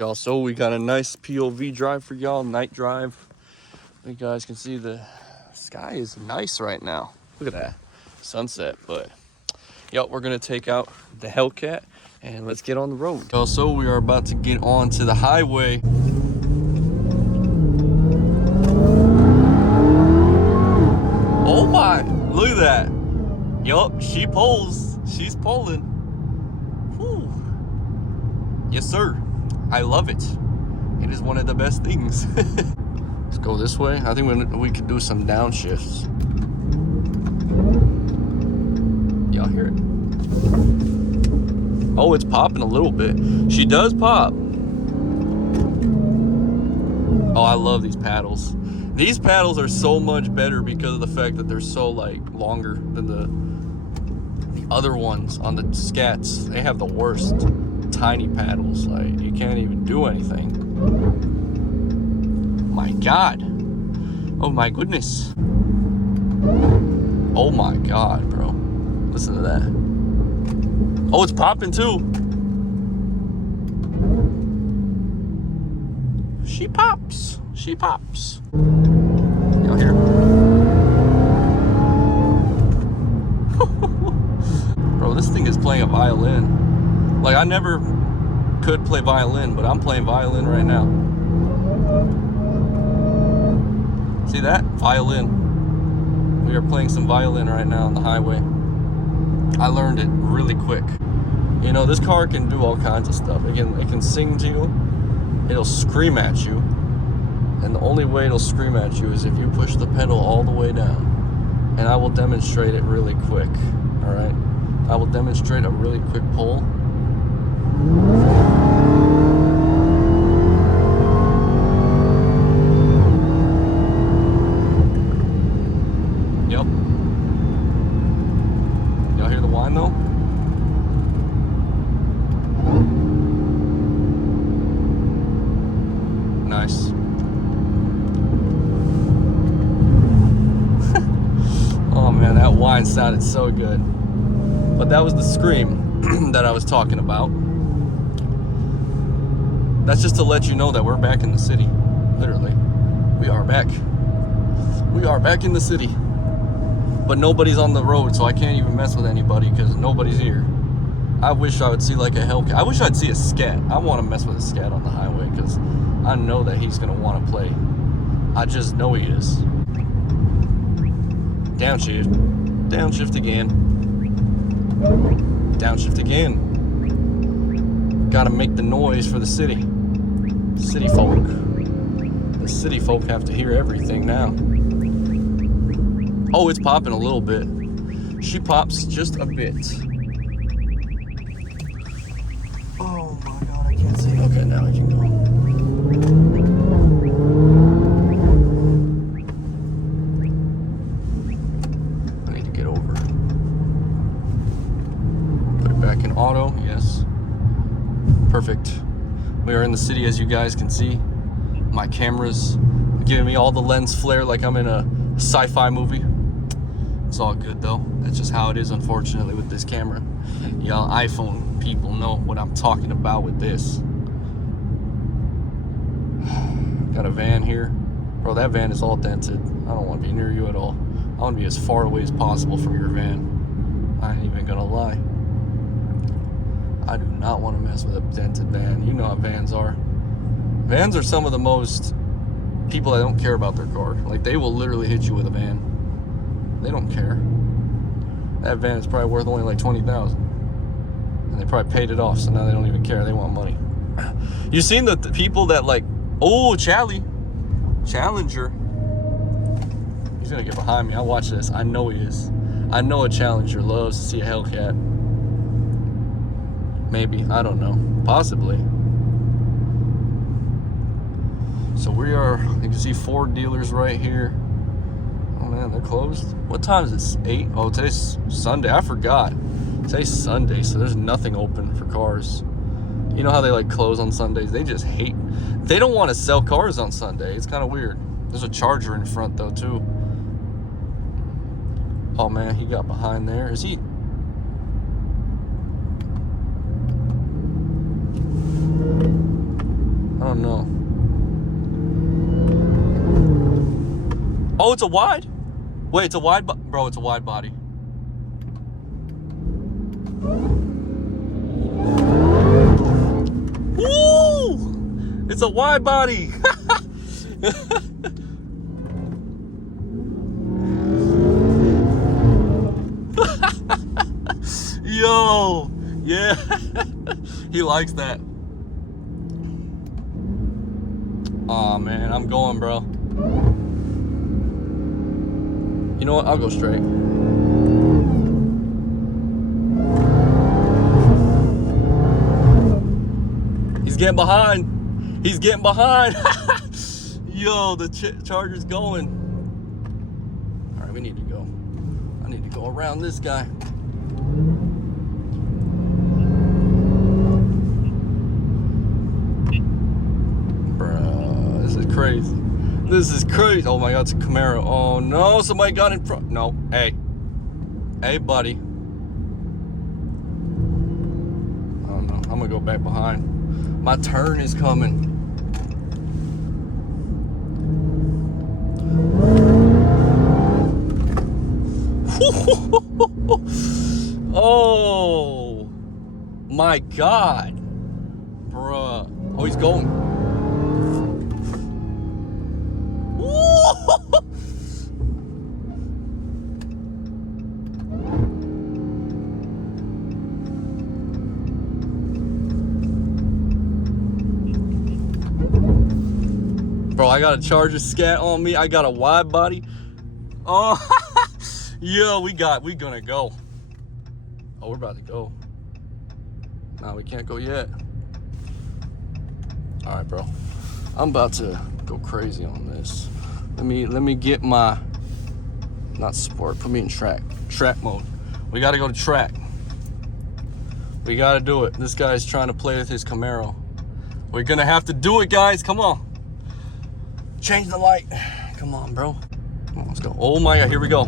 Y'all, so we got a nice POV drive for y'all, night drive. You guys can see the sky is nice right now. Look at that sunset. But yep, we're gonna take out the Hellcat and let's get on the road. Y'all, so we are about to get onto the highway. Oh my, look at that. Yup, she pulls. She's pulling. Whew. Yes, sir. I love it. It is one of the best things. Let's go this way. I think we could do some downshifts. Y'all hear it? Oh, it's popping a little bit. She does pop. Oh, I love these paddles. These paddles are so much better because of the fact that they're so like longer than the other ones on the scats. They have the worst tiny paddles. Like, you can't even do anything. My God. Oh my goodness. Oh my God, bro. Listen to that. Oh, it's popping too. She pops. She pops. Y'all hear? Bro, this thing is playing a violin. Like, I never could play violin, but I'm playing violin right now. See that? Violin. We are playing some violin right now on the highway. I learned it really quick. You know, this car can do all kinds of stuff. It can sing to you. It'll scream at you. And the only way it'll scream at you is if you push the pedal all the way down. And I will demonstrate it really quick. All right? I will demonstrate a really quick pull. Yep. Y'all hear the whine though? Nice. Oh man, that whine sounded so good. But that was the scream that I was talking about. That's just to let you know that we're back in the city. Literally. We are back. We are back in the city. But nobody's on the road, so I can't even mess with anybody because nobody's here. I wish I would see like a Hellcat. I wish I'd see a scat. I want to mess with a scat on the highway because I know that he's going to want to play. I just know he is. Downshift. Downshift again. Downshift again. Gotta make the noise for the city. City folk. The city folk have to hear everything now. Oh, it's popping a little bit. She pops just a bit. Oh my God, I can't see. Okay, now I can go. I need to get over. Put it back in auto, yes. Perfect. We are in the city, as you guys can see. My camera's giving me all the lens flare like I'm in a sci-fi movie. It's all good though. That's just how it is, unfortunately, with this camera. Y'all iPhone people know what I'm talking about with this. Got a van here. Bro, that van is all dented. I don't want to be near you at all. I want to be as far away as possible from your van. I ain't even gonna lie. I do not want to mess with a dented van. You know how vans are. Vans are some of the most people that don't care about their car. Like, they will literally hit you with a van. They don't care. That van is probably worth only like $20,000. And they probably paid it off, so now they don't even care. They want money. You seen the people that like, oh, Challenger. He's gonna get behind me. I'll watch this. I know he is. I know a Challenger loves to see a Hellcat. Maybe, I don't know, possibly. So we are, you can see Ford dealers right here. Oh man, they're closed. What time is this? 8? Oh, today's Sunday. I forgot. Today's Sunday, so there's nothing open for cars. You know how they like close on Sundays? They just hate. They don't want to sell cars on Sunday. It's kind of weird. There's a Charger in front though too. Oh man, he got behind there. Is he? don't know. Oh, it's a wide? Wait, it's a wide, bro, it's a wide body. Woo! It's a wide body. Yo, yeah. He likes that. Aw, man, I'm going, bro. You know what? I'll go straight. He's getting behind. He's getting behind. Yo, the Charger's going. All right, we need to go. I need to go around this guy. Bruh, this is crazy. This is crazy. Oh my God, it's a Camaro. Oh no, somebody got in front. No, hey. Hey, buddy. Oh no, I'm gonna go back behind. My turn is coming. Oh my God, bruh. Oh, he's going. Bro, I got a Charger scat on me. I got a wide body. Oh, yo, we gonna go. Oh, we're about to go. No, we can't go yet. All right, bro. I'm about to go crazy on this. Let me get my, not sport, put me in track mode. We gotta go to track. We gotta do it. This guy's trying to play with his Camaro. We're gonna have to do it, guys. Come on. Change the light. Come on, bro. Come on, let's go. Oh my God, here we go.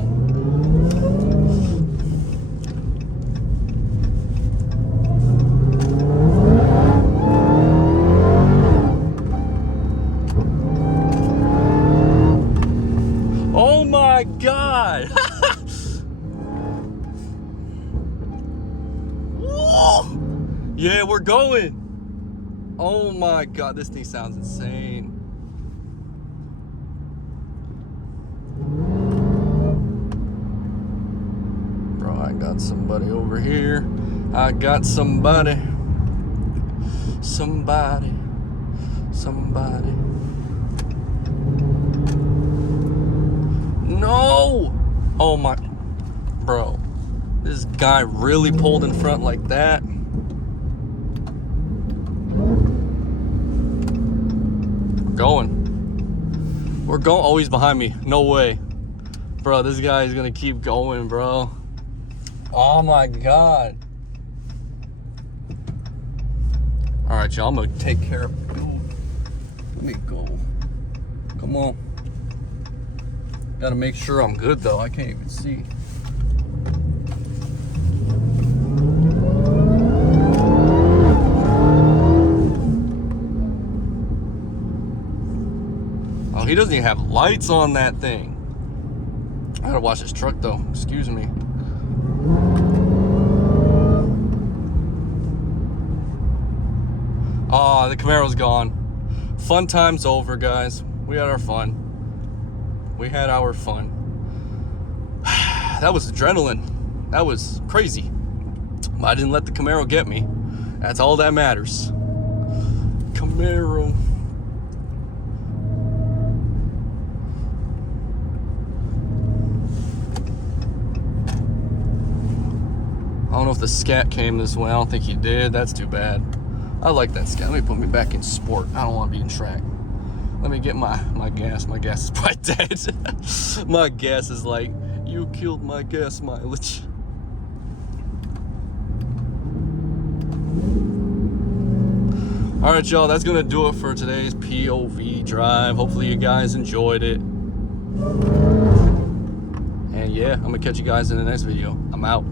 Oh my God. Yeah, we're going. Oh my God, this thing sounds insane. Bro, I got somebody over here. I got somebody. Somebody. No! Oh my, bro. This guy really pulled in front like that. We're going. Oh, he's behind me. No way. Bro, this guy is gonna keep going, bro. Oh my God. All right, y'all, I'm gonna take care of it. Let me go. Come on. Gotta make sure I'm good though. I can't even see. Oh, he doesn't even have lights on that thing. I gotta watch this truck though. Excuse me. Oh, the Camaro's gone. Fun time's over, guys. We had our fun. We had our fun. That was adrenaline. That was crazy. I didn't let the Camaro get me. That's all that matters. Camaro. I don't know if the scat came this way. I don't think he did. That's too bad. I like that scat. Let me put me back in sport. I don't want to be in track. Let me get my gas. My gas is probably dead. My gas is like, you killed my gas mileage. All right, y'all. That's going to do it for today's POV drive. Hopefully you guys enjoyed it. And yeah, I'm going to catch you guys in the next video. I'm out.